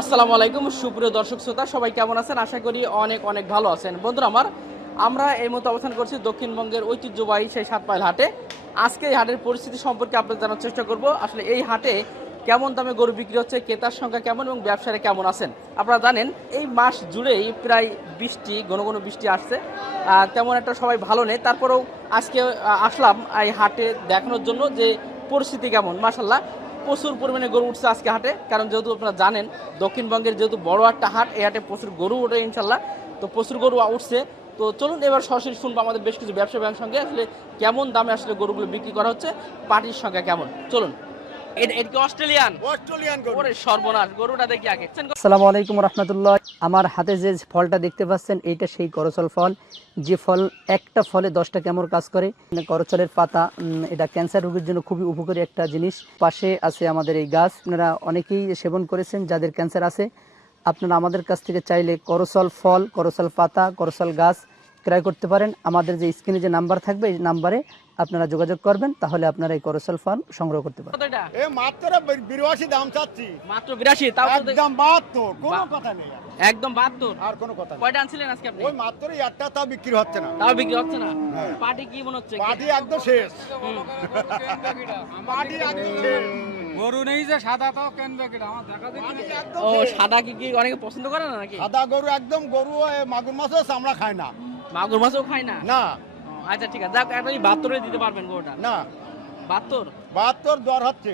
আসসালামু আলাইকুম, সুপ্রিয় দর্শক শ্রোতা, সবাই কেমন আছেন? আশা করি অনেক অনেক ভালো আছেন। বন্ধুরা আমার, আমরা এই মতো অবস্থান করছি দক্ষিণবঙ্গের ঐতিহ্যবাহী সেই সাতপাইল হাটে। আজকে এই হাটের পরিস্থিতি সম্পর্কে আপনাদের জানার চেষ্টা করব। আসলে এই হাটে কেমন দামে গরু বিক্রি হচ্ছে, ক্রেতার সংখ্যা কেমন এবং ব্যবসায়ীরা কেমন আছেন? আপনারা জানেন, এই মাস জুড়েই প্রায় বৃষ্টি, ঘন ঘন বৃষ্টি আসছে। তেমন একটা সবাই ভালো নেই। তারপরেও আজকে আসলাম এই হাটে দেখানোর জন্য যে পরিস্থিতি কেমন মাসাল্লাহ প্রচুর পরিমাণে গরু উঠছে আজকে হাটে। কারণ যেহেতু আপনারা জানেন, দক্ষিণবঙ্গের যেহেতু বড় একটা হাট, এই হাটে প্রচুর গরু ওঠে ইনশাল্লাহ। তো প্রচুর গরু উঠছে। তো চলুন এবার সরাসরি শুনব আমাদের বেশ কিছু ব্যবসা ব্যাংক সঙ্গে, আসলে কেমন দামে আসলে গরুগুলো বিক্রি করা হচ্ছে, পার্টির সংখ্যা কেমন। চলুন। এটা এটা কি অস্ট্রেলিয়ান। অস্ট্রেলিয়ান গরু। ওরে সর্বনাশ গরুটা দেখি আগে। আসসালামু আলাইকুম রহমতুল্লাহ। আমার হাতে যে ফলটা দেখতে পাচ্ছেন এইটা সেই করচল ফল। যে ফল একটা ফলে দশটা কেমন কাজ করে। করচলের পাতা এটা ক্যান্সার রোগীর জন্য খুবই উপকারী একটা জিনিস। পাশে আছে আমাদের এই গাছ। আপনারা অনেকেই সেবন করেছেন যাদের ক্যান্সার আছে। আপনারা আমাদের কাছ থেকে চাইলে করচল ফল করচল পাতা করচল গাছ ক্রয় করতে পারেন। আমাদের যে স্ক্রিনে যে নাম্বার থাকবে এই নাম্বারে আপনারা যোগাযোগ করবেন তাহলে আপনারা এই করচল ফল সংগ্রহ করতে পারেন এ মাত্র বি- বিরাশি দাম চাচ্ছি। মাত্র বিরাশি তাও তো একদম বাহাত্তর কোনো কথা নেই একদম বাহাত্তর? আর কোনো কথা নেই। কয়টা আনছিলেন আজকে আপনি? ওই মাত্র একটা তাও বিক্রি হচ্ছে না। তাও বিক্রি হচ্ছে না? হ্যাঁ। পার্টি কি মনে হচ্ছে? পাটি একদম শেষ। পাটি একদম শেষ। গরু নেই যে সাদা তাও কেনবে কিনা আমার দেখা দেখি ও সাদা কি কি অনেকে পছন্দ করে না নাকি? সাদা গরু একদম গরু মাগুর মাছও আমরা খাই না। মাগুর মাছও খায় না? না। আচ্ছা ঠিক আছে। যাক এই বাহাত্তরে দিতে পারবেন গোটা না। বাহাত্তর? বাহাত্তর দর হচ্ছে।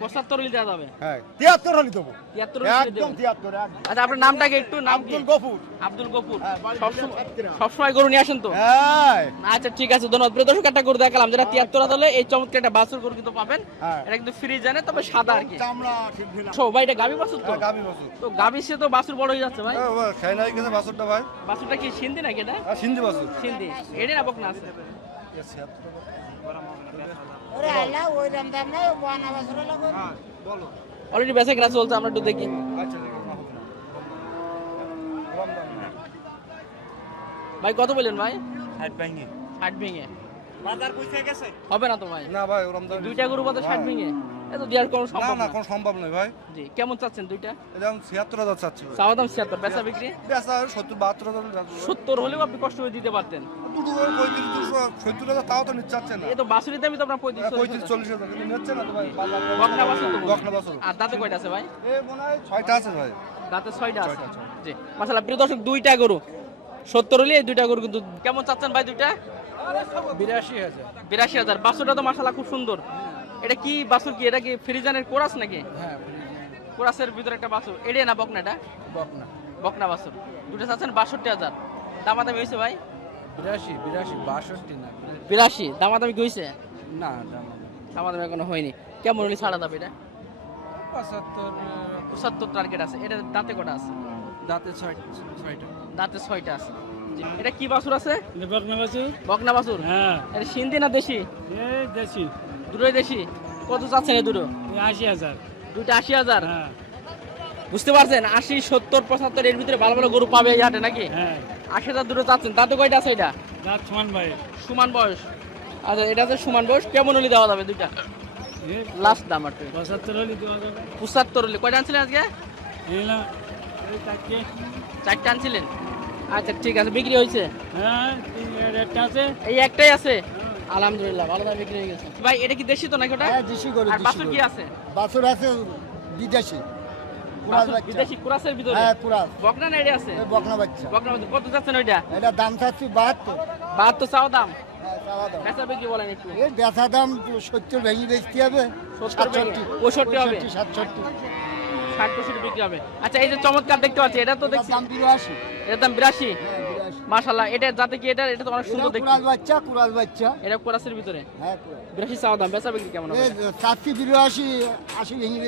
পঁচাত্তর দেওয়া যাবে। হ্যাঁ হলে দেবো। একদম আচ্ছা আপনার নামটাকে একটু? নাম কি? আব্দুল গফুর। আব্দুল গফুর। হ্যাঁ, সবসময় গরু নিয়ে আসেন তো? হ্যাঁ। আচ্ছা ঠিক আছে ধন্যবাদ। প্রিয় দর্শক একটা গরু দেখালাম যেটা হলে এই চমৎকার একটা বাছুর গরু কিন্তু পাবেন। হ্যাঁ। এটা কিন্তু ফ্রি জানে তবে সাদা আর কি। চামড়া ঠিক দিলাম। সো ভাই এটা গাভী বাছুর তো? গাবি বাসুর তো গাভী সে তো বাছুর বড় হয়ে যাচ্ছে ভাই। খাই নাই ভাই। বাছুরটা কি সিন্ধি নাকি এটা? সিন্ধি সিন্ধি। এডে না বকনা আছে অলরেডি কেনা চলছে আমরা একটু দেখি। ভাই কত বললেন ভাই? ষাট ভেঙে। হবে না তো ভাই? না ভাই দাম দুইটা গরু বাদে ষাট ভেঙে। এ তো দেওয়ার কোনো সম্ভব না না। কোনো সম্ভব নয় ভাই। জি কেমন চাচ্ছেন দুইটা? এটা আমি ছিয়াত্তর হাজার চাচ্ছি ভাই। চাওয়া দাম ছিয়াত্তর বেচা বিক্রি? বেচা সত্তর বাহাত্তর হাজার। সত্তর হলেও আপনি কষ্ট করে দিতে পারতেন। দুটো পঁয়ত্রিশ দুশো সত্তর হাজার তাও তো নিচ্ছে না। এই তো বাসুরিতে আমি তো আপনার পঁয়ত্রিশ হ্যাঁ, পঁয়ত্রিশ চল্লিশ হাজার কিন্তু নিচ্ছে না তো ভাই। বকনা বাছুর তো বকনা আর দাঁতে কয়টা আছে ভাই? এ মনে হয় ছয়টা আছে ভাই। দাঁতে ছয়টা আছে? ছয়টা, ছয়টা। জি। মাসাল্লাহ প্রিয় দর্শক দুইটা গরু। সত্তর হলে দুইটা গরু কিন্তু কেমন চাচ্ছেন ভাই দুইটা? বিরাশি হাজার। বিরাশি হাজার। বাছুরটা তো মাসাল্লাহ খুব সুন্দর। এটা কি বাছুর কি? এটা কি ফ্রিজানের কোরাস নাকি? হ্যাঁ কোরাসের ভিতরে একটা বাছুর এড়ে না বকনা এটা বকনা। বকনা বাছুর দুটো চাচ্ছেন বাষট্টি হাজার। দামাদামি হয়েছে ভাই? বিরাশি বিরাশি বাষট্টি না বিরাশি। দামাদামি কি হয়েছে না দাম দামাদামি এখনও হয়নি। কেমন হলে ছাড়া যাবে এটা? পঁচাত্তর পঁচাত্তর টার্গেট আছে। এটা দাঁতে কটা আছে? দাঁতে ছয় ছয়টা। দাঁতে ছয়টা আছে। এটা কি বাছুর আছে? বকনা বাছুর। বকনা বাছুর? হ্যাঁ। এটা সিন্ধি না দেশি? দেশি। দুটোই দেশি। কত চাচ্ছেন এই দুটো? আশি হাজার। দুটো আশি হাজার? হ্যাঁ। বুঝতে পারছেন? আশি সত্তর পঁচাত্তর এর ভিতরে ভালো ভালো গরু পাবে এই হাটে নাকি? হ্যাঁ। আশি হাজার দুটো চাচ্ছেন তাতে কয়টা আছে এটা? দাঁত সমান ভাই। সমান বয়স। আচ্ছা এটা হচ্ছে সমান বয়স কেমন হলে দেওয়া যাবে দুইটা? লাস্ট দাম আর পঁচাত্তর হলে দেওয়া যাবে। পঁচাত্তর হলে। কয়টা আনছিলেন আজকে? চারটে। আনছিলেন? আচ্ছা ঠিক আছে বিক্রি হয়েছে? হ্যাঁ একটা আছে। এই একটাই আছে? আলহামদুলিল্লাহ ভালো দামে বিক্রি হয়ে গেছে। ভাই এটা কি দেশি তো নাকি ওটা? হ্যাঁ দেশি গরু আর বাছুর কি আছে? বাছুর আছে বিদেশি। বিদেশি কুরাসের ভিতরে? হ্যাঁ কুরাস। বকনা না এটা আছে? এই বকনা বাচ্চা। বকনা বাছুর। কত যাচ্ছেন ওইটা? এটা দাম চাচ্ছি বাহাত্তর। বাহাত্তর চাও দাম? হ্যাঁ, দাম। বেচা বিক্রি বলেন একটু। এই বেচা দাম সত্তর ভেঙে বেচতে হবে। সত্তর ভেঙে? সাতষট্টি পঁয়ষট্টি হবে? সাতষট্টি। ষাট পঁয়ষট্টি বিক্রি হবে। আচ্ছা এই যে চমৎকার দেখতে পাচ্ছি এটা তো দেখছি। দাম বিরাশি। এটার দাম বিরাশি? হ্যাঁ। মাশাল্লাহ এটা কি এটা? এটা তো অনেক সুন্দর দেখতে। কুরাস বাচ্চা কুরাস বাচ্চা। এটা কোরাসের ভিতরে? হ্যাঁ বিরাশি চাওয়া দাম বেচা বিক্রি কেমন হবে? এই চারটি বিরাশি আশি ভেঙে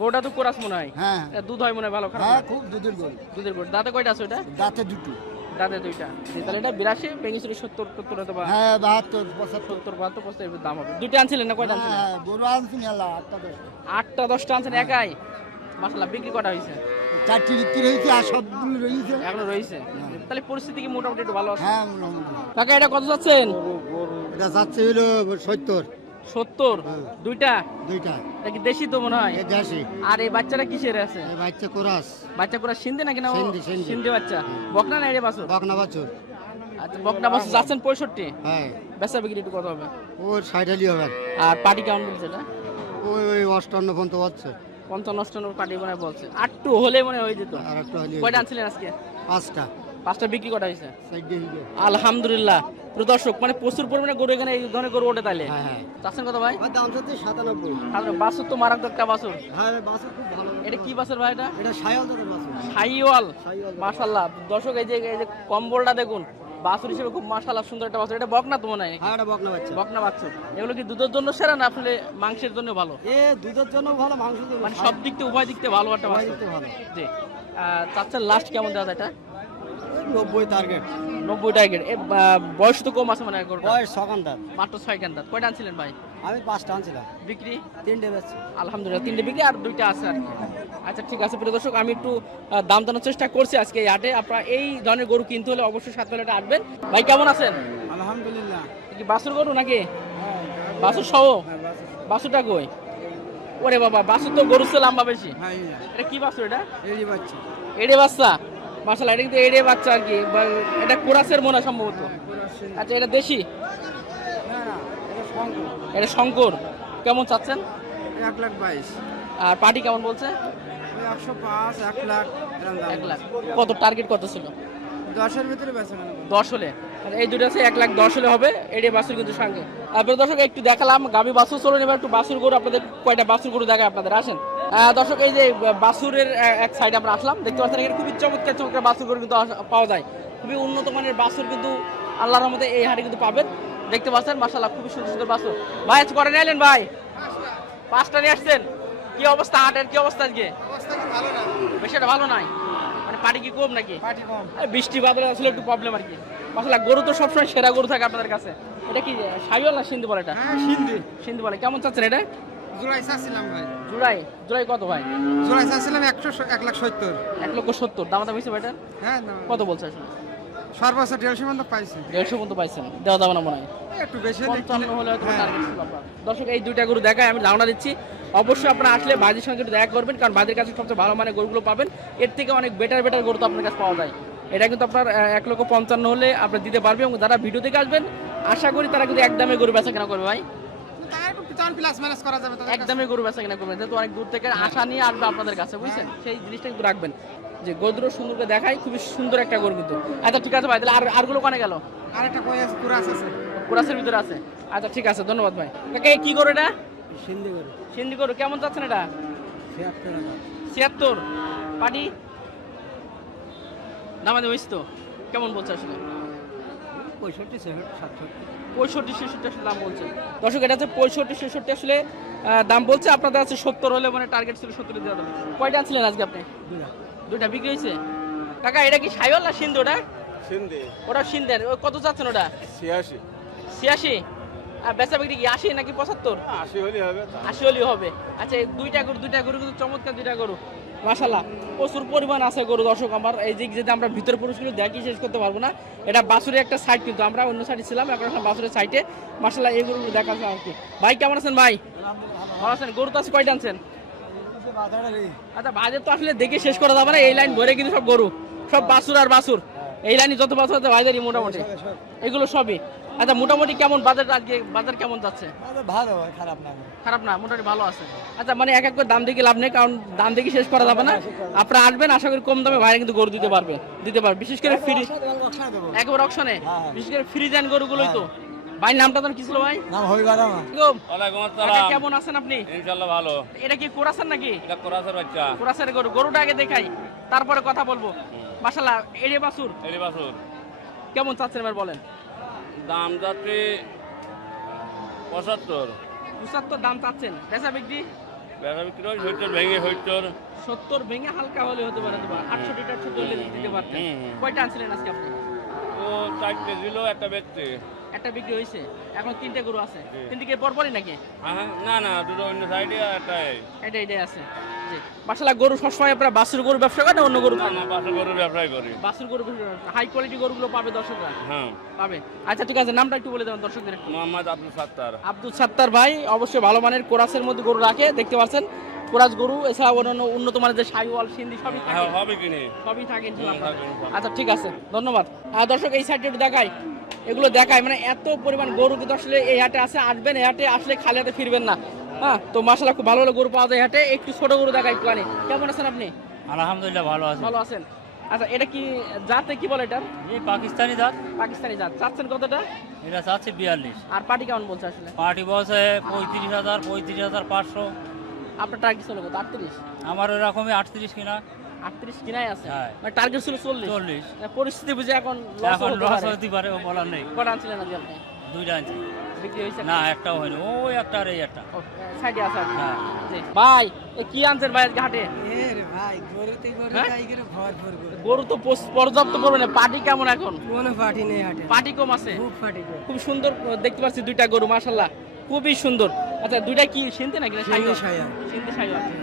গোটা তো কোরাস মনে হয়। হ্যাঁ। দুধ হয় মনে হয় ভালো খারাপ হ্যাঁ খুব দুধের দুধের দাঁতে কয়টা আছে ওটা দাঁতে দুটো। দাঁতে দুইটা। তাহলে এটা বিরাশি ভেঙেছিল সত্তর সত্তর হয়তো বা হ্যাঁ বাহাত্তর পঁচাত্তর। বাহাত্তর পঁচাত্তর দাম হবে। দুইটা আনছিলেন না কয়টা আনছিলেন? হ্যাঁ গরু আনছি মেলা আটটা দশটা আটটা দশটা আনছেন একাই? মাসাল্লাহ বিক্রি কটা হয়েছে? চারটি বিক্রি হয়েছে আর সবগুলো রয়েছে। এখনও রয়েছে? তাহলে পরিস্থিতি কি মোটামুটি একটু ভালো আছে? হ্যাঁ মোটামুটি। কাকা এটা কত যাচ্ছেন? এটা যাচ্ছে হলো সত্তর। সত্তর? হ্যাঁ। দুইটা? দুইটা। দেশি তো মনে হয়? দেশি। আর এই বাচ্চারা কিসের আছে? এই বাচ্চা কোরাস। বাচ্চা সিন্ধে নাকি না ও? সিন্ধি, বাচ্চা? বকনা না বাছুর? বকনা বাছুর। আচ্ছা বকনা বাছুর যাচ্ছেন পঁয়ষট্টি? হ্যাঁ। বেচা বিক্রি একটু কত হবে? ওর সাইডালি হবে। আর পার্টি কেমন বলছে এটা? ওই ওই অষ্টান্ন পর্যন্ত হচ্ছে পঞ্চান্ন অষ্টান্ন পার্টি মনে হয় বলছে। আটটু হলে মনে হয় হয়ে যেত। আর একটা হলি কয়টা আনছিলেন আজকে? পাঁচটা। পাঁচটা বিক্রি করা হয়েছে। আলহামদুলিল্লাহ। প্রিয় দর্শক মানে প্রচুর পরিমাণে গরু এখানে এই ধরনের গরু ওঠে তাইলে? হ্যাঁ হ্যাঁ। চাচ্ছেন কত ভাই? দাম হচ্ছে সাতানব্বই। বাছুর তো মারাত্মক একটা বাছুর। হ্যাঁ বাছুর খুব ভালো। এটা কি বাছুর ভাই এটা? সাইওয়াল। দর্শক এই যে এই যে কম্বলটা দেখুন বাছুর হিসেবে খুব মাশাল্লাহ সুন্দর একটা বাছুর। এটা বকনা তো মনে হয় হ্যাঁ এটা বকনা বাচ্চা। বকনা এগুলো কি দুধের জন্য সেরা না আসলে মাংসের জন্য ভালো? এ দুধের জন্য ভালো মাংস মানে সব দিক থেকে উভয় দিক থেকে ভালো একটা বাছুর। ভালো। জি। চাচ্ছেন লাস্ট কেমন দেওয়া যায় এটা? নব্বই টার্গেট নব্বই টার্গেট বয়স তো কম আছে মানে বয়স সকান্দার মাত্র ছয় কেন কয়টা আনছিলেন ভাই? আমি পাঁচটা আনছিলাম। বিক্রি? তিনটে বেচছি। আলহামদুলিল্লাহ তিনটে বিক্রি আর দুইটা আছে আর কি। আচ্ছা ঠিক আছে প্রিয় দর্শক আমি একটু দাম জানার চেষ্টা করছি আজকে এই হাটে। আপনারা এই ধরনের গরু কিনতে হলে অবশ্যই সাত বেলাটা আসবেন ভাই কেমন আছেন? আলহামদুলিল্লাহ। কি বাসুর গরু নাকি? বাসুর সহ? বাসুরটা কই? ওরে বাবা বাসুর তো গরু চেয়ে লম্বা বেশি। হ্যাঁ এটা কি বাসুর এটা? এই বাচ্চা। এড়ে বাচ্চা? মাসাল্লাহ এটা কিন্তু এড়ে বাচ্চা আর কি এটা কোরাসের মনে সম্ভবত। আচ্ছা এটা দেশি? এটা শঙ্কর। কেমন চাচ্ছেন? এক লাখ বাইশ। আর পার্টি কেমন বলছে? একশো পাঁচ এক লাখ এক লাখ। কত টার্গেট কত ছিল? দশের ভিতরে বেচা দশ হলে। এই দুটো আছে এক লাখ দশ হলে হবে এড়ে বাসুর কিন্তু সঙ্গে। তারপরে দর্শক একটু দেখালাম গাবি বাসুর চলুন এবার একটু বাসুর গরু আপনাদের কয়টা বাসুর গরু দেখায় আপনাদের আসেন। দর্শক এই যে বাসুরের এক সাইডে আমরা আসলাম। দেখতে পাচ্ছেন এখানে খুবই চমৎকার চমৎকার বাসুর কিন্তু পাওয়া যায়। খুবই উন্নত মানের বাসুর কিন্তু আল্লাহর রহমতে এই হাটে কিন্তু পাবেন। দেখতে পাচ্ছেন মাসাল্লাহ খুবই সুন্দর সুন্দর বাসুর ভাই আজ করে নিলেন ভাই? পাঁচটা নিয়ে আসছেন। কি অবস্থা হাটের কি অবস্থা আজকে? বেশি একটা ভালো নাই? মানে পাটি কি কম নাকি? বৃষ্টি বাদলে আসলে একটু প্রবলেম আর কি। মাসালা গরু তো সবসময় সেরা গরু থাকে আপনাদের কাছে। এটা কি সাইওয়াল না সিন্ধু বলে এটা? সিন্ধু। সিন্ধু বলে। কেমন চাচ্ছেন এটা? জোড়াই চাচ্ছিলাম ভাই। জুলাই? জুলাই কত ভাই? চাচ্ছিলাম একশো এক লাখ সত্তর। এক লক্ষ সত্তর। দাম দাম হ্যাঁ কত বলছে আসলে? সর্বোচ্চ দেড়শো পাইছি। দেড়শো পর্যন্ত পাইছেন। দেওয়া যাবে না মনে হয়? একটু বেশি পঞ্চান্ন হলে হয়তো হ্যাঁ। দর্শক এই দুইটা গরু দেখায় আমি ধারণা দিচ্ছি। অবশ্যই আপনারা আসলে বাজির সঙ্গে একটু দেখা করবেন কারণ বাজির কাছে সবচেয়ে ভালো মানের গরুগুলো পাবেন। এর থেকে অনেক বেটার বেটার গরু তো আপনার কাছে পাওয়া যায়। এটা কিন্তু আপনার এক লক্ষ পঞ্চান্ন হলে আপনার দিতে পারবে এবং যারা ভিডিও থেকে আসবেন আশা করি তারা কিন্তু একদমে গরু বেচা কেনা করবে ভাই। প্লাস মাইনাস করা যাবে তো একদমই গরু বেচা কেনা করবেন যেহেতু অনেক দূর থেকে আশা নিয়ে আসবে আপনাদের কাছে বুঝছেন? সেই জিনিসটা কিন্তু রাখবেন। যে গরুর সুন্দর করে দেখাই খুবই সুন্দর একটা গরু কিন্তু। আচ্ছা ঠিক আছে ভাই তাহলে আর আরগুলো কানে গেল? কুরাস আছে। কুরাসের ভিতরে আছে। আচ্ছা ঠিক আছে ধন্যবাদ ভাই। কাকা কি গরু এটা? সিন্ধি করে সিন্ধি গরু কেমন যাচ্ছেন এটা? ছিয়াত্তর পাটি? দামাতে হয়েছে তো? কেমন বলছে আসলে? পঁয়ষট্টি ছেষট্টি সাতষট্টি। পঁয়ষট্টি ছেষট্টি আসলে দাম বলছে। দর্শক এটা হচ্ছে পঁয়ষট্টি ছেষট্টি আসলে দাম বলছে। আপনাদের আছে সত্তর হলে মানে টার্গেট ছিল সত্তর দেওয়া যাবে কয়টা আনছিলেন আজকে আপনি? দুইটা। বিক্রি হয়েছে? কাকা এটা কি সাইওয়াল না সিন্ধু ওটা? সিন্ধি। ওটা সিন্ধের। কত চাচ্ছেন ওটা? ছিয়াশি। ছিয়াশি? বেচা বিক্রি কি আশি নাকি পঁচাত্তর? আশি হলে হবে আশি হলেই হবে। আচ্ছা এই দুইটা গরু দুইটা গরু কিন্তু চমৎকার দুইটা গরু। মাশাল্লাহ প্রচুর পরিমাণ আছে গরু দর্শক আমার এই যে যদি আমরা ভিতর পুরুষগুলো দেখি শেষ করতে পারব না? এটা বাসুরের একটা সাইড কিন্তু আমরা অন্য সাইডে ছিলাম এখন আসলাম বাসুরের সাইডে মাশাল্লাহ এই গরুগুলো দেখা আর কি। ভাই কেমন আছেন ভাই? ভালো আছেন গরু তো আছে কয়টা আনছেন? আচ্ছা বাজেট তো আসলে দেখে শেষ করা যাবে না এই লাইন ভরে কিন্তু সব গরু। সব বাসুর আর বাসুর এই লাইনে যত বাসুর আছে বাজারই মোটামুটি। এগুলো সবই। আচ্ছা মোটামুটি কেমন বাজার আজকে? বাজার কেমন যাচ্ছে? ভালো খারাপ না। খারাপ না মোটামুটি ভালো আছে। আচ্ছা মানে এক এক করে দাম দেখে লাভ নেই কারণ দাম দেখে শেষ করা যাবে না। আপনারা আসবেন আশা করি কম দামে ভাইরা কিন্তু গরু দিতে পারবে দিতে পারবে। বিশেষ করে ফ্রি একেবারে অকশনে বিশেষ করে ফ্রি দেন গরুগুলোই তো। ভাই নামটা তো কি ছিল ভাই? নাম হই আলাইকুম। ওয়ালাইকুম কাকা, আসসালাম। কেমন আছেন আপনি? ইনশাল্লাহ ভালো। এটা কি কোরাছেন নাকি? এটা কোরাসের বাচ্চা। কোরাছের গরু। গরুটা আগে দেখাই তারপরে কথা বলব। মাশাল্লাহ এড়ে বাসুর এরি বাসুর কেমন চাচ্ছেন এবার বলেন। দাম যাত্রী পঁচাত্তর। পঁচাত্তর দাম চাচ্ছেন। বেচা বিক্রি? বেচা বিক্রি হয় সত্তর ভেঙে সত্তর। সত্তর ভেঙে হালকা হলে হতে পারে তোমার। আটষট্টি টাটষট্টি হলে দিতে পারতেন। কয়টা আনছিলেন আজকে আপনি? ও চারটে দিল একটা ব্যক্তি একটা বিক্রি হয়েছে। এখন তিনটে গরু আছে। তিনটে পরপরই নাকি? না না দুটো অন্য সাইডে একটা এই। এটাই আছে। জি। গরু সবসময় আপনারা বাসুর গরু ব্যবসা করেন না অন্য গরু? পাশে গরুর করি। বাসুর গরু হাই কোয়ালিটি গরুগুলো পাবে দর্শকরা? হ্যাঁ। পাবে। আচ্ছা ঠিক আছে নামটা একটু বলে দেবেন দর্শকদের মোহাম্মদ আব্দুল সাত্তার। আব্দুল সাত্তার ভাই অবশ্যই ভালো মানের কোরাসের মধ্যে গরু রাখে দেখতে পাচ্ছেন। কোরাস গরু এছাড়া অন্যান্য উন্নত মানের যে সিন্ধি সবই থাকে। হ্যাঁ হবে কিনে সবই থাকে। আচ্ছা ঠিক আছে ধন্যবাদ। আর দর্শক এই সাইডটা দেখাই। এগুলো দেখায় মানে এত পরিমাণ গরু কিন্তু আসলে এই হাটে আসে আসবেন এই হাটে আসলে খালি হাতে ফিরবেন না। হ্যাঁ তো মাসালা খুব ভালো ভালো গরু পাওয়া যায় হাটে। একটু ছোট গরু দেখাই প্লানে কেমন আছেন আপনি? আলহামদুলিল্লাহ ভালো আছে। ভালো আছেন? আচ্ছা এটা কি জাতে কি বলে এটা? এই পাকিস্তানি জাত। পাকিস্তানি জাত। চাচ্ছেন কতটা? এটা চাচ্ছে বিয়াল্লিশ। আর পার্টি কেমন বলছে আসলে? পার্টি বসে পঁয়ত্রিশ হাজার পঁয়ত্রিশ হাজার পাঁচশো। আপনার টার্গেট ছিল কত? আটত্রিশ? আমার ওরকমই আটত্রিশ কিনা। আটত্রিশ কিনাই আছে। হ্যাঁ। মানে টার্গেট ছিল চল্লিশ। চল্লিশ। পরিস্থিতি বুঝে এখন লস এখন হতে পারে। বলার নেই। কটা আনছিলেন আপনি? দুইটা আনছি। বিক্রি হয়েছে না একটাও হয়নি। ওই একটা আর এই একটা। সাইডে আছে কি। হ্যাঁ। ভাই কি আনছেন ভাই গরু হ্যাঁ? তো পর্যাপ্ত করবে না পার্টি কেমন এখন? কোনো পার্টি নেই হাটে। পার্টি কম আছে? খুব পার্টি খুব সুন্দর দেখতে পাচ্ছি দুইটা গরু মাশাল্লাহ খুবই সুন্দর। আচ্ছা দুইটা কি শুনতে নাকি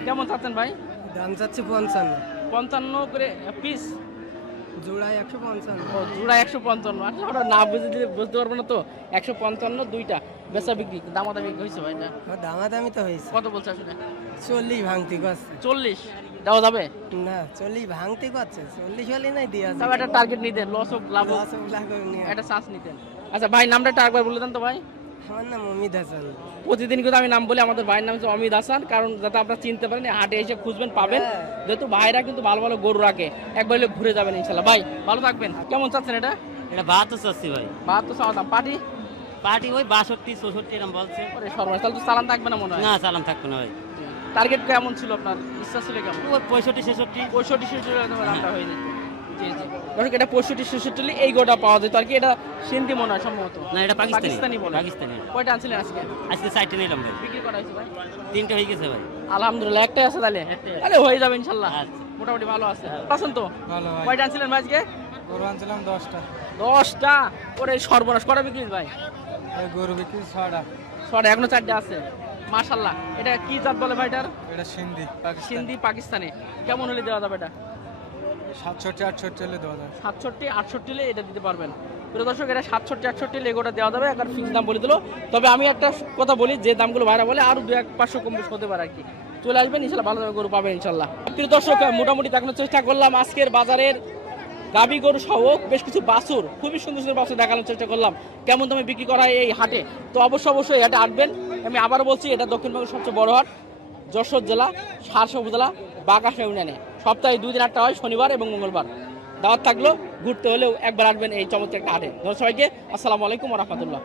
কেমন চাচ্ছেন ভাই? দাম চাচ্ছে পঞ্চান্ন। পঞ্চান্ন করে পিস জোড়ায় একশো পঞ্চান্ন। ও জোড়া একশো পঞ্চান্ন। আসলে ওটা না বুঝে দিলে বুঝতে পারব না তো। একশো পঞ্চান্ন দুইটা। বেচা বিক্রি দামাদা বিক্রি হয়েছে ভাই না দামাদামি তো হয়েছে। কত বলছে আসলে? চল্লিশ ভাঙতি করছে। চল্লিশ? দেওয়া যাবে? না চল্লিশ ভাঙতি করছে। চল্লিশ হলে নাই দিয়া তবে একটা টার্গেট নিতেন লস হোক। লাভ হোক একটা চান্স নিতেন। আচ্ছা ভাই নামটা একবার বলে দেন তো ভাই। আমার নাম অমিত হাসান। প্রতিদিন কিন্তু আমি নাম বলি আমাদের ভাইয়ের নাম হচ্ছে অমিত হাসান কারণ যাতে আপনারা চিনতে পারেন হাটে এসে খুঁজবেন পাবেন। যেহেতু ভাইরা কিন্তু ভালো ভালো গরু রাখে একবার হলে ঘুরে যাবেন ইনশাল্লাহ। ভাই ভালো থাকবেন। কেমন চাচ্ছেন এটা? এটা বাহাত্তর চাচ্ছি ভাই। বাহাত্তর চাওয়া দাম। পার্টি? পার্টি ওই বাষট্টি চৌষট্টি এরকম বলছে। সর্বনাশ তাহলে তো চালান থাকবে না মনে হয়? না চালান থাকবে না ভাই। টার্গেট কেমন ছিল আপনার? ইচ্ছা ছিল কেমন? ওই পঁয়ষট্টি ছেষট্টি। পঁয়ষট্টি ছেষট্টি দামটা হয়ে যায় দর্শক এটা পঁয়ষট্টি ছেষট্টি এই গোটা পাওয়া যেত আর কি এটা সিন্ধি মনে হয় সম্ভবত? না এটা পাকিস্তানি। পাকিস্তানি বলে পাকিস্তানি। কয়টা আনছিলেন আজকে? আজকে চারটে নিলাম ভাই। বিক্রি করা হয়েছে ভাই? তিনটে হয়ে গেছে ভাই। আলহামদুলিল্লাহ একটাই আছে তাহলে? হয়ে যাবে ইনশাল্লাহ। আচ্ছা। মোটামুটি ভালো আছে। আছেন তো? ভালো ভাই। কয়টা আনছিলেন ভাই আজকে? গরু আনছিলাম দশটা। দশটা? ওরে সর্বনাশ। কটা বিক্রি ভাই? গরু বিক্রি ছটা ছটা এখনও চারটে আছে। মাশাল্লাহ এটা কি জাত বলে ভাইটার এটা সিন্ধি সিন্ধি পাকিস্তানে। কেমন হলে দেওয়া যাবে এটা? সাতষট্টি, আটষট্টি হলে দেওয়া যায় সাতষট্টি, আটষট্টি হলে এটা দিতে পারবেন। প্রিয় দর্শক, এটা সাতষট্টি, আটষট্টি হলে এগোটা দেওয়া যাবে। একবার ফিক্স দাম বলে দিল। তবে আমি একটা কথা বলি, যে দামগুলো ভাড়া বলে, আরও দু এক পাঁচশো কম বেশি হতে পারে আর কি। চলে আসবেন, ইনশাল্লাহ ভালো গরু পাবেন, ইনশাল্লাহ। প্রিয় দর্শক, মোটামুটি দেখানোর চেষ্টা করলাম। আজকের বাজারের গাবি গরু সহ বেশ কিছু বাছুর, খুবই সুন্দর সুন্দর বাছুর দেখানোর চেষ্টা করলাম। কেমন দামে বিক্রি করা এই হাটে? তো অবশ্যই অবশ্যই হাটে আসবেন। আমি আবারও বলছি, এটা দক্ষিণবঙ্গের সবচেয়ে বড় হাট, যশোর জেলা সারসা উপজেলা বাগাসা ইউনিয়নে। সপ্তাহে দুই দিন হয়, শনিবার এবং মঙ্গলবার। দাওয়াত থাকল, ঘুরতে হলেও একবার আসবেন এই চমৎকার একটা হাটে। ধন্যবাদ সবাইকে, আসসালামু আলাইকুম রহমতুল্লাহ।